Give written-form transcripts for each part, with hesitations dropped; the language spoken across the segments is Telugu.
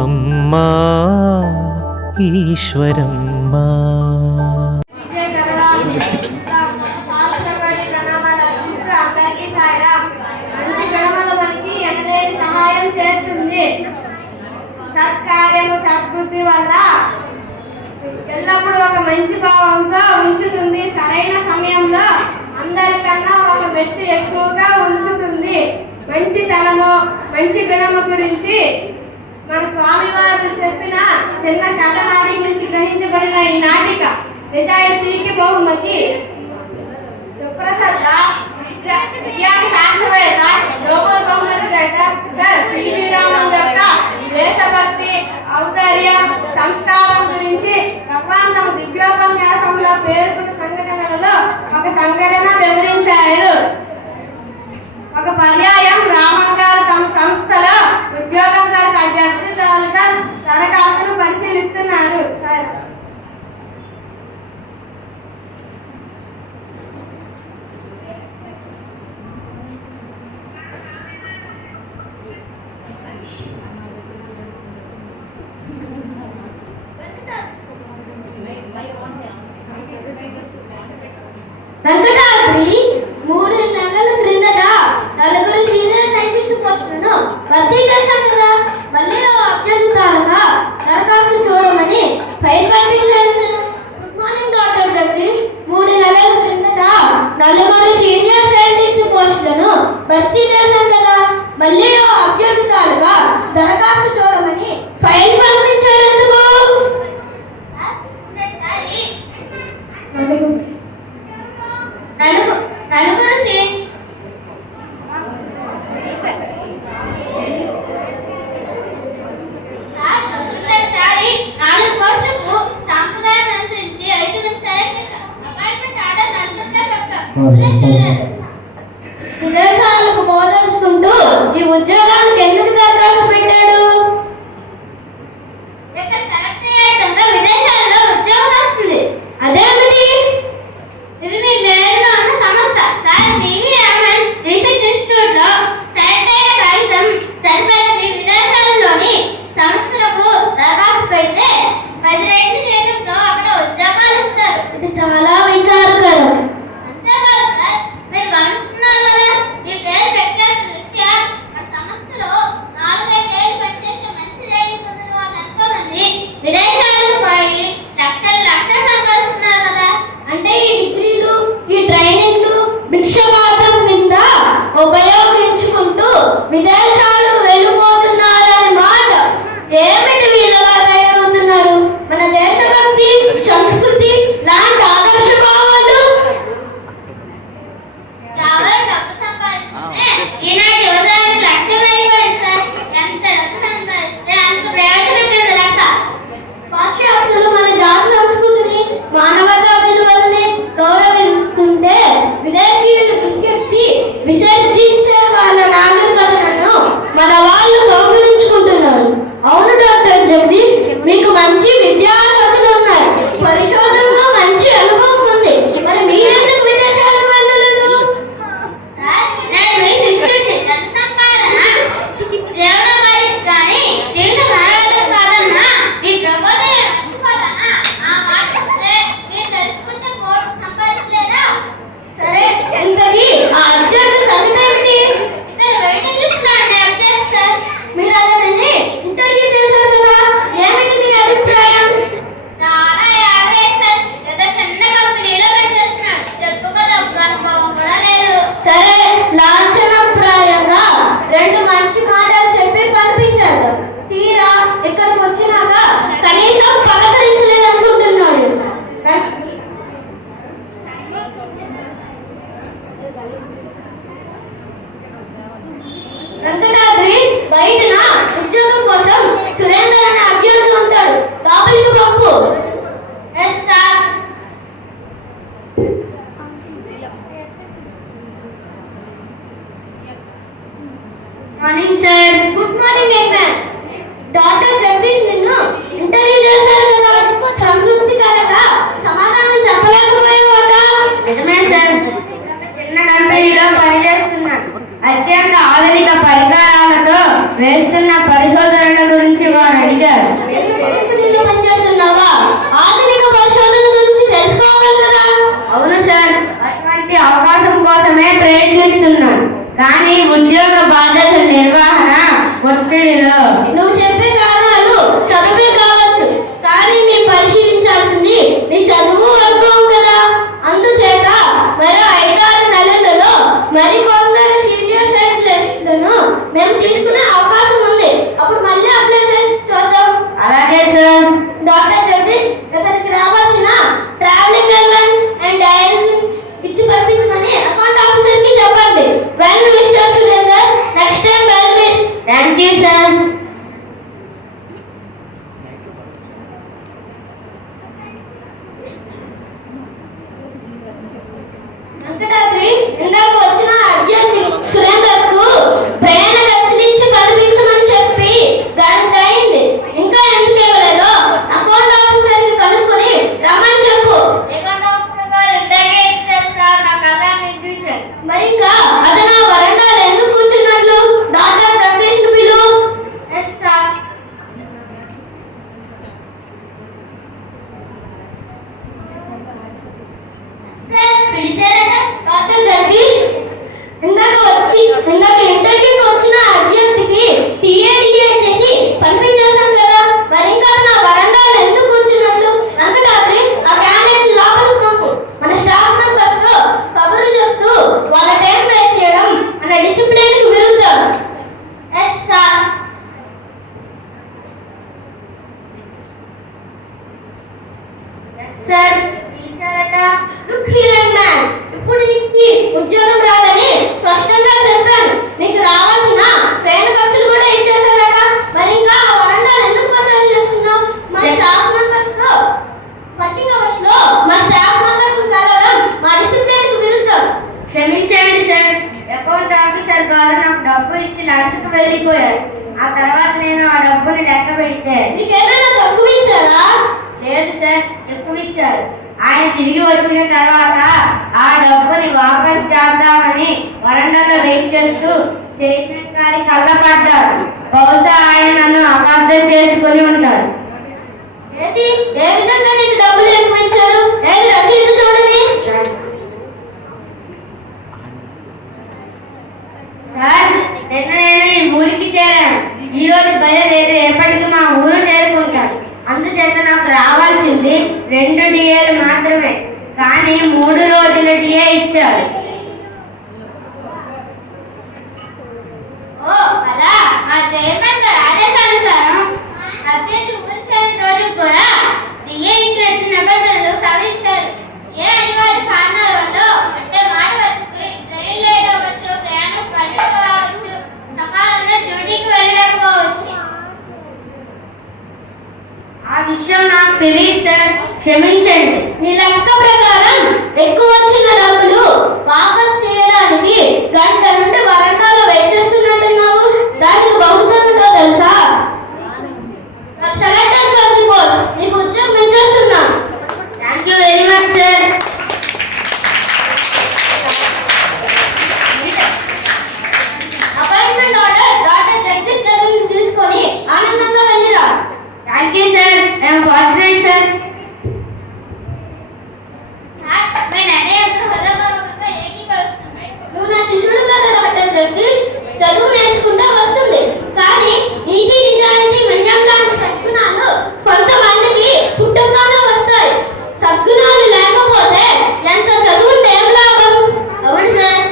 అమ్మా ఈశ్వరమ్మా. సహాయం చేస్తుంది. సత్కార్యము సద్బుద్ధి వల్ల ఎల్లప్పుడూ ఒక మంచి భావంతో ఉంచుతుంది. సరైన సమయంలో అందరికన్నా ఒక మెట్టు ఎక్కువగా ఉంచుతుంది. మంచి తనము మంచి గుణము గురించి మన స్వామివారు చెప్పిన చిన్న కథ నాటి నుంచి గ్రహించబడిన ఈ నాటిక నిజాయితీకి బహుమతి. సుప్రసిద్ధ విజ్ఞాన శాస్త్రవేత్త నోబెల్ బహుమతి గ్రహీత సర్ సివి రామన్ యొక్క దేశభక్తి ఔదార్య సంస్కారం గురించి భగవాన్ తమ దివ్యోపన్యాసంలో పేర్కొన్న సంఘటనలలో ఒక సంఘటన వివరించారు. ఒక పర్యాయం రామన్ గారు తమ సంస్థలో ఉద్యోగం గారికి అభ్యర్థులుగా దరఖాస్తును పరిశీలిస్తున్నారు. వెంకటాద్రి 3 నెలల క్రిందట 4 సీనియర్ సైంటిస్ట్ పోస్టులను భర్తీ చేశాం కదా. మళ్ళీ అభ్యర్థులుగా దరఖాస్తు చూడమని ఫైల్ పంపించారు. Good morning doctor Jagadish. 3 నెలల క్రిందట 4 సీనియర్ సైంటిస్ట్ పోస్టులను భర్తీ చేశాం కదా. మళ్ళీ అభ్యర్థులుగా దరఖాస్తు చూడమని ఫైల్ పంపించారు. ఎందుకు? నలుగురు విదేశాలకు బోధించుకుంటూ ఈ ఉద్యోగానికి ఎందుకు దరఖాస్తు పెట్టాడు? విదేశాల్లో ఉద్యోగం వస్తుంది. అదేమిటి? ఇది మీ పేరులో ఉన్న సంస్థ. Sir C V Raman research institute లో సెలెక్ట్ అయిన కాగితం సరిపరిచి విదేశాల్లోని సంస్థలకు దరఖాస్తు పెడితే 10 రెట్ల జీతంతో అక్కడ ఉద్యోగాలు ఇస్తారు. ఇది చాలా విచారకరం. అంతేకాదు సార్, మీరు గమనిస్తున్నారు కదా, ఈ పేరు పెట్టే దృష్ట్యా మన సంస్థలో 4-5 ఏళ్ళు పనిచేసే మంచి రేటింగ్ పొందిన వాళ్ళు ఎంతో మంది విదేశాలకు పోయి లక్షలు సంపాదిస్తున్నారు కదా. అంటే ఈ డిగ్రీలు ఈ ట్రైనింగ్లు భిక్షపాతం కింద ఉపయోగించుకుంటూ విదేశాలకు వెళ్ళిపోతున్నారని మాట. ఏమిటి వీళ్ళగా తయారవుతున్నారు? మన దేశభక్తి సంస్కృతి లాంటి ఆదర్శ భావాలు ఈనాటి యువతరానికి లక్ష్యం అయిపోయింది సార్. ఎంత డబ్బు సంపాదిస్తే అంత ప్రయోజనం కింద లెక్క. పాశ్చాత్యులు మన జాతి సంస్కృతిని మానవతా విలువల్ని గౌరవిస్తుంటే విదేశీయులు విజ్ఞప్తి విసర్జించే వాళ్ళ నాగరికతను మన వాళ్ళు కౌగిలించుకుంటున్నారు. అవును డాక్టర్ జగదీష్, మీకు మంచి విద్యార్హతలు ఉన్నాయి, పరిశోధనలో మంచి అనుభవం ఉంది. మరి మీరెందుకు విదేశాలకు వెళ్ళలేదు? నేను మీ శిష్యుడిని. ధన సంపాదన జీవనోపాధికి కానీ జీవిత మానవతకు కాదన్నా ఈ ప్రబోధన మర్చిపోతానా? ఆ మాట వస్తే మీరు తెలుసుకుంటే కోర్టు సంపాదించలేదా? సరే, ఇంతకీ ఆ అభ్యర్థి సంగతి ఏమిటి? ఇతను వెయిటింగ్ లిస్ట్ లో ఉండే అభ్యర్థి సార్. మీరు అతనిని ఇంటర్వ్యూ చేశారు కదా, ఏమిటి మీ అభిప్రాయం? చాలా యావరేజ్ సార్. ఏదో చిన్న కంపెనీలో పనిచేస్తున్నాడు. చెప్పుకోదా అనుభవం కూడా లేదు. సరే, లాంఛనప్రాయంగా 2 మంచి మాటలు చెప్పి పంపించారు. తీరా ఇక్కడికి వచ్చినాక కనీసం పలకరించలేదు అనుకుంటున్నాడు. వెంకటాద్రి, బయటన ఉద్యోగం కోసం సురేందర్ అనే అభ్యర్థి ఉంటాడు, లోపలికి పంపు. Yes sir. Morning sir. Good morning doctor Jagadish నిన్ను సార్ టీచరట లుక్ హియర్ మ్యాన్, ఇప్పుడు నీకు ఉద్యోగం రాదని స్పష్టంగా చెప్పాను. నీకు రావాల్సిన ట్రైన్ ఖర్చులు కూడా ఇచ్చేసారట. మరి ఇంకా ఆ వరండాలు ఎందుకు ప్రచారం చేస్తున్నావు? మా స్టాఫ్ మెంబర్స్ లో వర్కింగ్ అవర్స్ లో మా స్టాఫ్ మెంబర్స్ కలవడం మా డిసిప్లిన్ కు విరుద్ధం. క్షమించండి సార్, అకౌంట్ ఆఫీసర్ గారు నాకు డబ్బు ఇచ్చి లంచ్కి వెళ్ళిపోయారు. ఆ తర్వాత నేను ఆ డబ్బుని లెక్క పెడితే నీకేమైనా తక్కువ ఇచ్చారా? లేదు సార్, ఎక్కువ ఇచ్చారు. ఆయన తిరిగి వచ్చిన తర్వాత ఆ డబ్బుని వాపస్ చేద్దామని వరండాలో వెయిట్ చేస్తూ చైర్మన్ గారి కళ్ళపడ్డారు. బహుశా ఆయన నన్ను అపార్థం చేసుకుని ఉంటారు. ఏది ఏ విధంగా నీకు డబ్బులు ఎక్కువ ఇచ్చారు? ఏది రసీదు చూడని. సార్, నిన్న నేను ఈ ఊరికి చేరాను. ఈ రోజు బయలుదేరి రేపటికి మా ఊరు చేరుకుంటాను. అందుచేత నాకు రావాల్సింది 2 డిఏలు మాత్రమే, కానీ 3 రోజుల డిఏ ఇచ్చారు. ఓ అలా, మా చైర్మన్ గారు ఆదేశానుసారం అభ్యర్థి ఊరు చేరిన రోజు కూడా డిఏ ఇచ్చినట్టు నిబంధనలు సవరించారు. ఏ అనివార్య కారణాల వల్ల అంటే మాట వరుసకి ట్రైన్ లేట్ అవ్వచ్చు, ప్రయాణం పడి కావచ్చు, సకాలంలో డ్యూటీకి వెళ్ళలేకపోవచ్చు. ఆ విషయం నాకు తెలియదు సార్, క్షమించండి. నీ లెక్క ప్రకారం ఎక్కువ వచ్చిన డబ్బులు వాపస్ చేయడానికి గంట నుండి వరండాలో వెయిట్ చేస్తున్నట్టున్నావు. దానికి బహుమతి ఏంటో తెలుసా? Selected for the post. నీకు ఉద్యోగం ఇచ్చేస్తున్నాను. Thank you very much sir. Appointment order doctor Jagadish దగ్గర తీసుకొని ఆనందంగా వెళ్ళిరా. Thank you sir, I'm fortunate sir. నువ్వు నా శిష్యుడు కదా డాక్టర్ జగదీష్. చదువు నేర్చుకుంటే వస్తుంది, కానీ నీతి నిజాయితీ వినయం లాంటి సద్గుణాలు కొంతమందికి పుట్టంగానే వస్తాయి. సద్గుణాలు లేకపోతే ఎంత చదువుంటే ఏం లాభం? అవును సార్.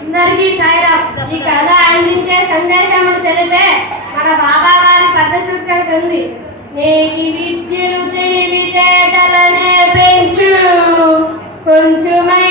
అందరికీ సాయిరామ్. ఈ కథ అందించే సందేశమును తెలిపే మన బాబా గారి పెద్ద సూత్రం ఉంది. నేటి విద్యలు తెలివితేటలనే పెంచు, కొంచెమై